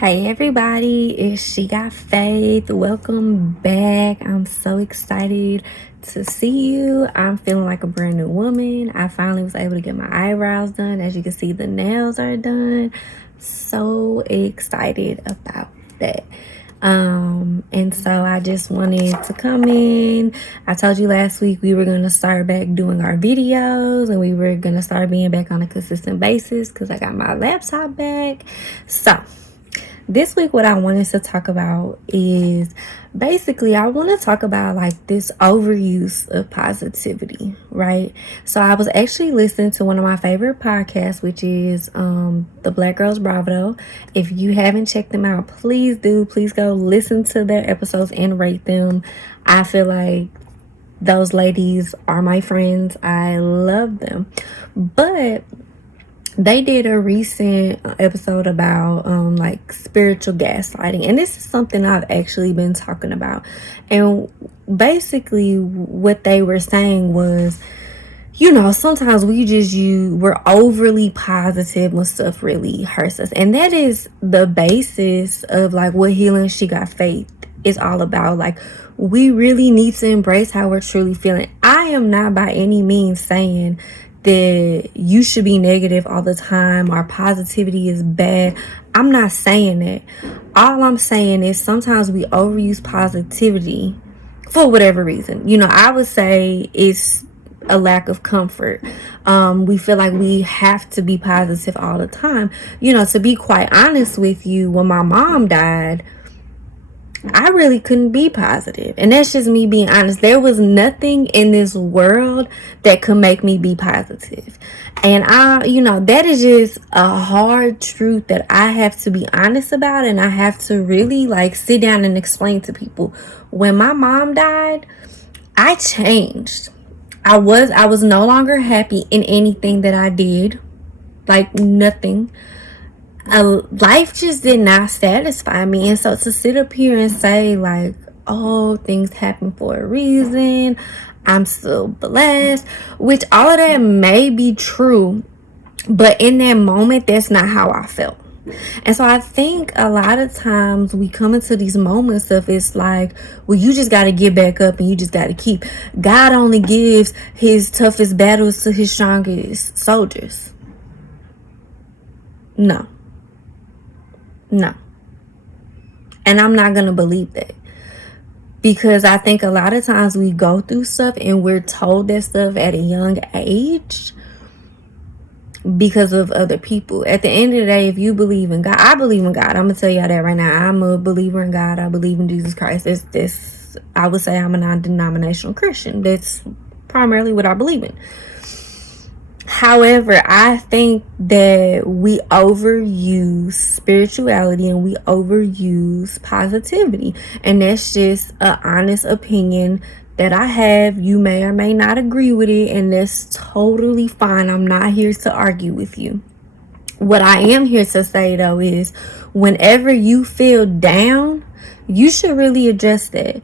Hey everybody, it's She Got Faith. Welcome back. I'm so excited to see you. I'm feeling like a brand new woman. I finally was able to get my eyebrows done. As you can see, the nails are done. So excited about that. And so I just wanted to come in. I told you last week we were going to start back doing our videos and we were going to start being back on a consistent basis because I got my laptop back. So this week, what I wanted to talk about is basically I want to talk about like this overuse of positivity, right? So I was actually listening to one of my favorite podcasts, which is the Black Girls Bravo. If you haven't checked them out, please do. Please go listen to their episodes and rate them. I feel like those ladies are my friends. I love them. But they did a recent episode about like spiritual gaslighting, and this is something I've actually been talking about. And basically what they were saying was, sometimes we're overly positive when stuff really hurts us, and that is the basis of like what Healing She Got Faith is all about. Like, we really need to embrace how we're truly feeling. I am not by any means saying that you should be negative all the time or positivity is bad. I'm not saying that. All I'm saying is sometimes we overuse positivity for whatever reason. I would say it's a lack of comfort. We feel like we have to be positive all the time. To be quite honest with you, when my mom died, I really couldn't be positive. And that's just me being honest. There was nothing in this world that could make me be positive. And that is just a hard truth that I have to be honest about. And I have to really like sit down and explain to people. When my mom died, I changed. I was no longer happy in anything that I did. Like nothing. Life just did not satisfy me. And so to sit up here and say like, oh, things happen for a reason, I'm still blessed, which all of that may be true, but in that moment, that's not how I felt. And so I think a lot of times we come into these moments of it's like, well, you just got to get back up and you just got to keep. God only gives his toughest battles to his strongest soldiers. No. And I'm not going to believe that. Because I think a lot of times we go through stuff and we're told that stuff at a young age because of other people. At the end of the day, if you believe in God, I believe in God. I'm going to tell y'all that right now. I'm a believer in God. I believe in Jesus Christ. I would say I'm a non-denominational Christian. That's primarily what I believe in. However, I think that we overuse spirituality and we overuse positivity. And that's just an honest opinion that I have. You may or may not agree with it, and that's totally fine. I'm not here to argue with you. What I am here to say, though, is whenever you feel down, you should really address that.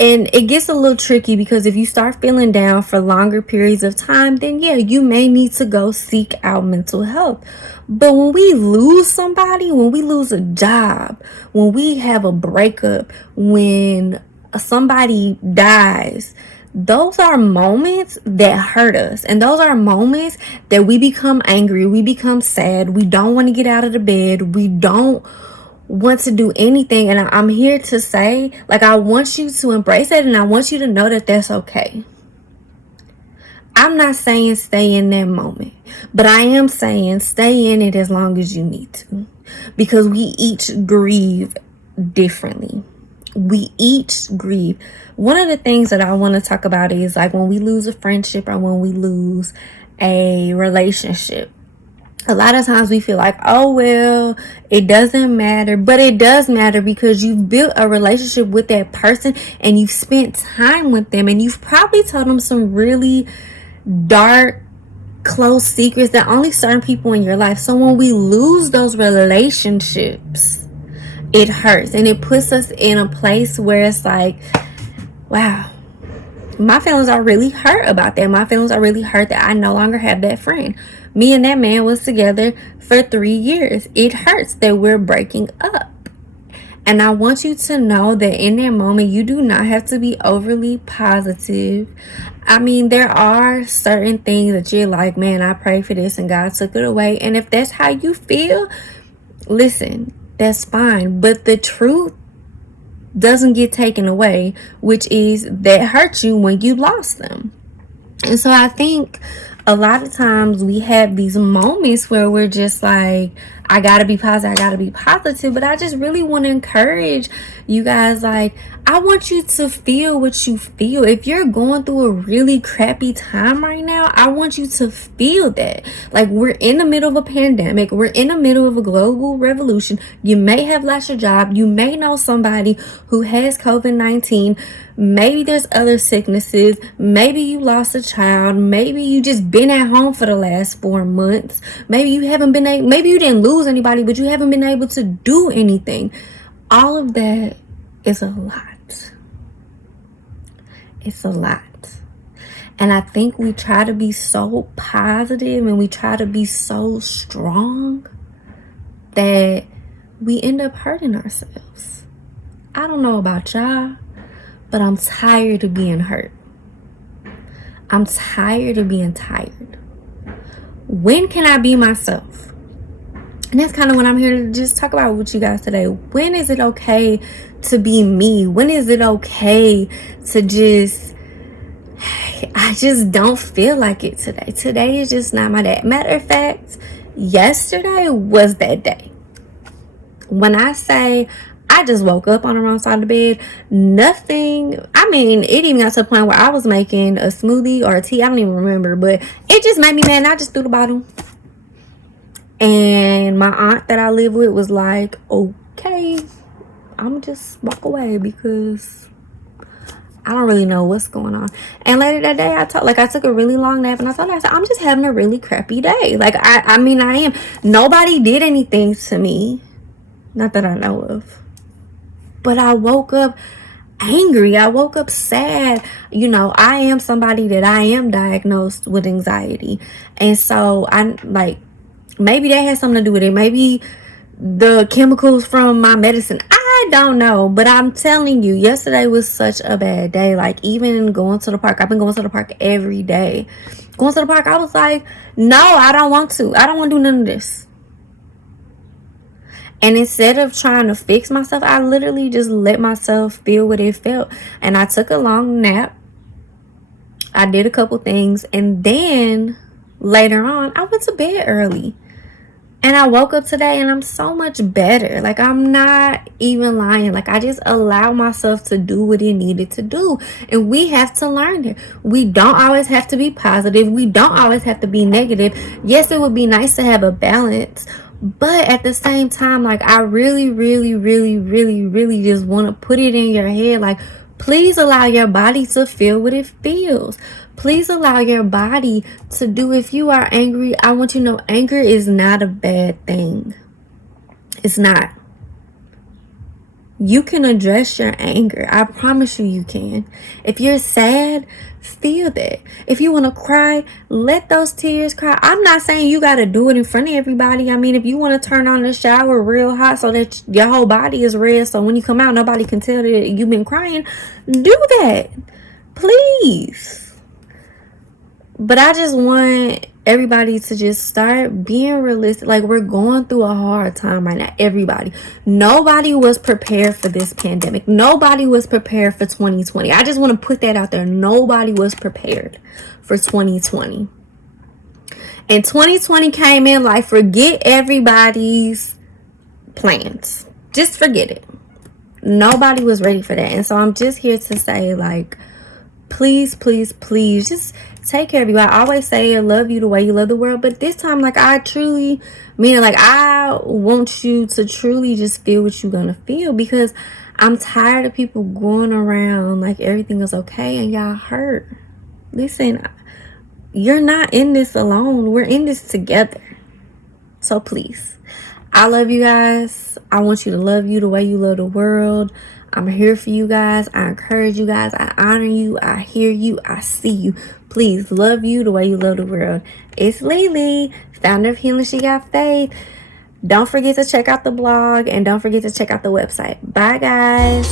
And it gets a little tricky because if you start feeling down for longer periods of time, then yeah, you may need to go seek out mental health. But when we lose somebody, when we lose a job, when we have a breakup, when somebody dies, those are moments that hurt us. And those are moments that we become angry, we become sad, we don't want to get out of the bed, we don't want to do anything. And I'm here to say, like, I want you to embrace it, and I want you to know that that's okay. I'm not saying stay in that moment, but I am saying stay in it as long as you need to, because we each grieve differently. We each grieve. One of the things that I want to talk about is like when we lose a friendship or when we lose a relationship. A lot of times we feel like, oh, well, it doesn't matter. But it does matter because you've built a relationship with that person and you've spent time with them and you've probably told them some really dark, close secrets that only certain people in your life. So when we lose those relationships, it hurts and it puts us in a place where it's like, wow, My feelings are really hurt about that. My feelings are really hurt that I no longer have that friend. Me and that man was together for 3 years. It hurts that we're breaking up. And I want you to know that in that moment, you do not have to be overly positive. I mean, there are certain things that you're like, man, I prayed for this and God took it away. And if that's how you feel, listen, that's fine. But the truth doesn't get taken away, which is that hurt you when you lost them. And so I think a lot of times we have these moments where we're just like, I gotta be positive, but I just really want to encourage you guys. Like, I want you to feel what you feel. If you're going through a really crappy time right now, I want you to feel that. Like, we're in the middle of a pandemic, we're in the middle of a global revolution. You may have lost your job, you may know somebody who has COVID-19. Maybe there's other sicknesses. Maybe you lost a child. Maybe you just been at home for the last 4 months. Maybe you haven't been able, maybe you didn't lose anybody, but you haven't been able to do anything. All of that is a lot. It's a lot. And I think we try to be so positive and we try to be so strong that we end up hurting ourselves. I don't know about y'all, but I'm tired of being hurt. I'm tired of being tired. When can I be myself? And that's kind of what I'm here to just talk about with you guys today. When is it okay to be me? When is it okay to just, I just don't feel like it today. Today is just not my day. Matter of fact, yesterday was that day. When I say I just woke up on the wrong side of the bed, nothing, I mean, it even got to the point where I was making a smoothie or a tea, I don't even remember, but it just made me mad and I just threw the bottle. And my aunt that I live with was like, okay, I'm just walk away because I don't really know what's going on. And later that day, I took a really long nap and I told her, I said, I'm just having a really crappy day. Like, I mean, I am. Nobody did anything to me. Not that I know of. But I woke up angry. I woke up sad. You know, I am somebody that I am diagnosed with anxiety. And so I like, maybe that has something to do with it. Maybe the chemicals from my medicine. I don't know. But I'm telling you, yesterday was such a bad day. Like, even going to the park. I've been going to the park every day. Going to the park, I was like, no, I don't want to. I don't want to do none of this. And instead of trying to fix myself, I literally just let myself feel what it felt. And I took a long nap. I did a couple things. And then later on, I went to bed early. And I woke up today and I'm so much better. Like, I'm not even lying. Like, I just allowed myself to do what it needed to do. And we have to learn it. We don't always have to be positive. We don't always have to be negative. Yes, it would be nice to have a balance. But at the same time, like, I really, really, really, really, really just want to put it in your head. Like, please allow your body to feel what it feels. Please allow your body to do. If you are angry, I want you to know anger is not a bad thing. It's not. You can address your anger. I promise you, you can. If you're sad, feel that. If you want to cry, let those tears cry. I'm not saying you got to do it in front of everybody. I mean, if you want to turn on the shower real hot so that your whole body is red, so when you come out, nobody can tell that you've been crying, do that. Please. But I just want everybody to just start being realistic. Like, we're going through a hard time right now. Everybody. Nobody was prepared for this pandemic. Nobody was prepared for 2020. I just want to put that out there. Nobody was prepared for 2020. And 2020 came in like, forget everybody's plans. Just forget it. Nobody was ready for that. And so I'm just here to say, like, please, please, please, just take care of you. I always say I love you the way you love the world, but this time, like, I truly mean it. Like, I want you to truly just feel what you're gonna feel, because I'm tired of people going around like everything is okay and y'all hurt. Listen, you're not in this alone. We're in this together. So please, I love you guys. I want you to love you the way you love the world. I'm here for you guys. I encourage you guys. I honor you. I hear you. I see you. Please love you the way you love the world. It's Lily, founder of Healing She Got Faith. Don't forget to check out the blog and don't forget to check out the website. Bye, guys.